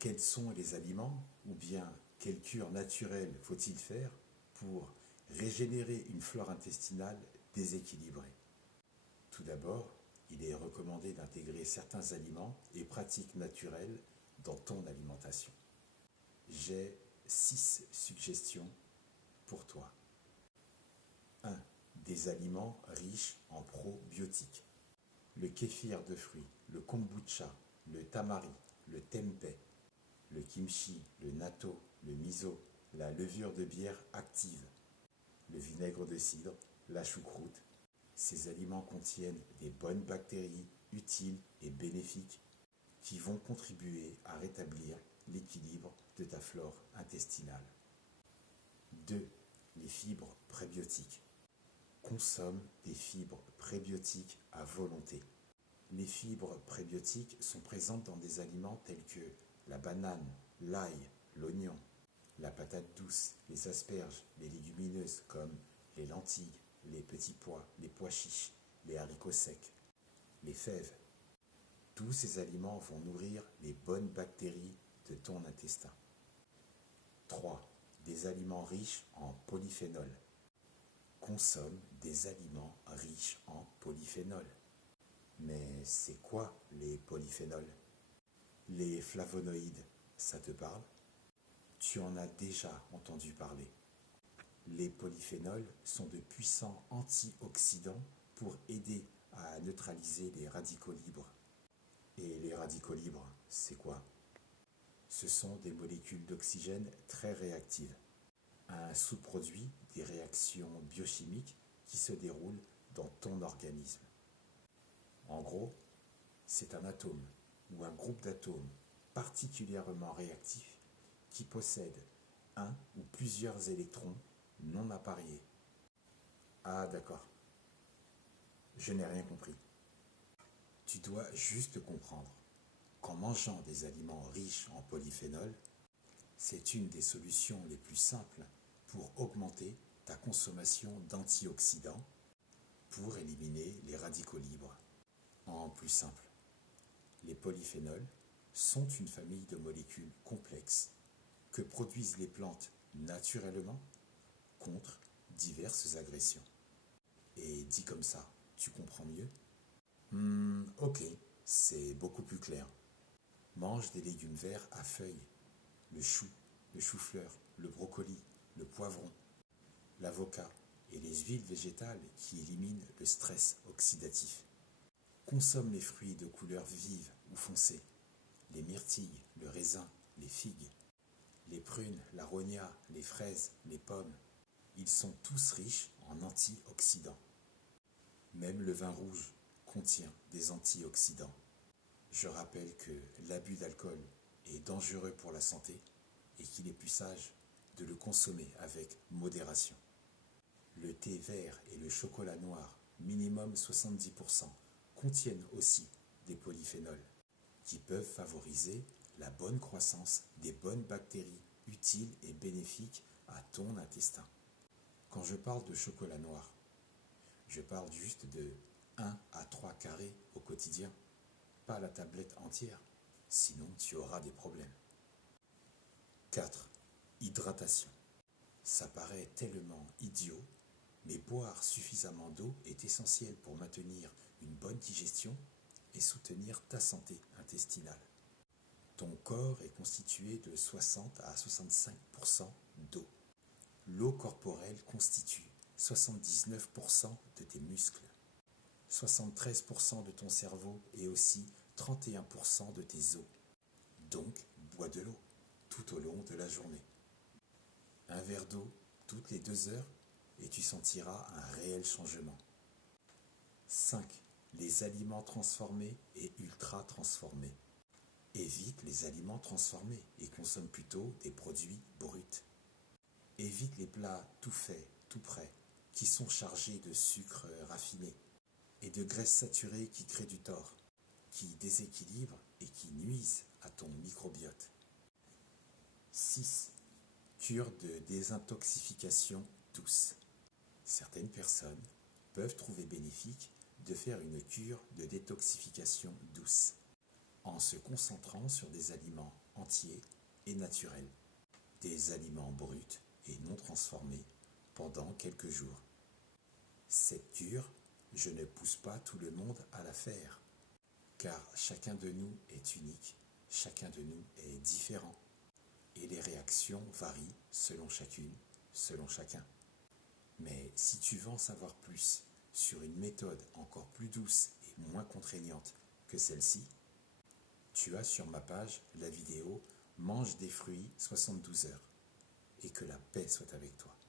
Quels sont les aliments ou bien quelle cure naturelle faut-il faire pour régénérer une flore intestinale déséquilibrée? Tout d'abord, il est recommandé d'intégrer certains aliments et pratiques naturelles dans ton alimentation. J'ai 6 suggestions pour toi. 1. Des aliments riches en probiotiques. Le kéfir de fruits, le kombucha, le tamari, le tempeh, le kimchi, le natto, le miso, la levure de bière active, le vinaigre de cidre, la choucroute. Ces aliments contiennent des bonnes bactéries utiles et bénéfiques qui vont contribuer à rétablir l'équilibre de ta flore intestinale. 2. Les fibres prébiotiques. Consomme des fibres prébiotiques à volonté. Les fibres prébiotiques sont présentes dans des aliments tels que la banane, l'ail, l'oignon, la patate douce, les asperges, les légumineuses comme les lentilles, les petits pois, les pois chiches, les haricots secs, les fèves. Tous ces aliments vont nourrir les bonnes bactéries de ton intestin. 3. Des aliments riches en polyphénol. Consomme des aliments riches en polyphénol. Mais c'est quoi les polyphénols? Les flavonoïdes, ça te parle? Tu en as déjà entendu parler. Les polyphénols sont de puissants antioxydants pour aider à neutraliser les radicaux libres. Et les radicaux libres, c'est quoi? Ce sont des molécules d'oxygène très réactives, un sous-produit des réactions biochimiques qui se déroulent dans ton organisme. En gros, c'est un atome ou un groupe d'atomes particulièrement réactif qui possède un ou plusieurs électrons non appariés. Ah d'accord, je n'ai rien compris. Tu dois juste comprendre qu'en mangeant des aliments riches en polyphénol, c'est une des solutions les plus simples pour augmenter ta consommation d'antioxydants pour éliminer les radicaux libres. En plus simple, les polyphénols sont une famille de molécules complexes que produisent les plantes naturellement contre diverses agressions. Et dit comme ça, tu comprends mieux? Ok, c'est beaucoup plus clair. Mange des légumes verts à feuilles, le chou, le chou-fleur, le brocoli, le poivron, l'avocat et les huiles végétales qui éliminent le stress oxydatif. Consomme les fruits de couleur vive ou foncée, les myrtilles, le raisin, les figues, les prunes, l'aronia, les fraises, les pommes. Ils sont tous riches en antioxydants. Même le vin rouge contient des antioxydants. Je rappelle que l'abus d'alcool est dangereux pour la santé et qu'il est plus sage de le consommer avec modération. Le thé vert et le chocolat noir, minimum 70%, contiennent aussi des polyphénols qui peuvent favoriser la bonne croissance des bonnes bactéries utiles et bénéfiques à ton intestin. Quand je parle de chocolat noir, je parle juste de 1 à 3 carrés au quotidien, pas la tablette entière, sinon tu auras des problèmes. 4. Hydratation. Ça paraît tellement idiot, mais boire suffisamment d'eau est essentiel pour maintenir une bonne digestion et soutenir ta santé intestinale. Ton corps est constitué de 60 à 65% d'eau. L'eau corporelle constitue 79% de tes muscles, 73% de ton cerveau et aussi 31% de tes os. Donc, bois de l'eau tout au long de la journée. Un verre d'eau toutes les 2 heures et tu sentiras un réel changement. 5. Les aliments transformés et ultra transformés. Évite les aliments transformés et consomme plutôt des produits bruts. Évite les plats tout faits, tout prêts, qui sont chargés de sucre raffiné et de graisses saturées qui créent du tort, qui déséquilibrent et qui nuisent à ton microbiote. 6. Cure de désintoxication douce. Certaines personnes peuvent trouver bénéfique de faire une cure de détoxification douce en se concentrant sur des aliments entiers et naturels, des aliments bruts et non transformés pendant quelques jours. Cette cure, je ne pousse pas tout le monde à la faire, car chacun de nous est unique, chacun de nous est différent, et les réactions varient selon chacune, selon chacun. Mais si tu veux en savoir plus sur une méthode encore plus douce et moins contraignante que celle-ci, tu as sur ma page la vidéo « Mange des fruits 72 heures » et que la paix soit avec toi.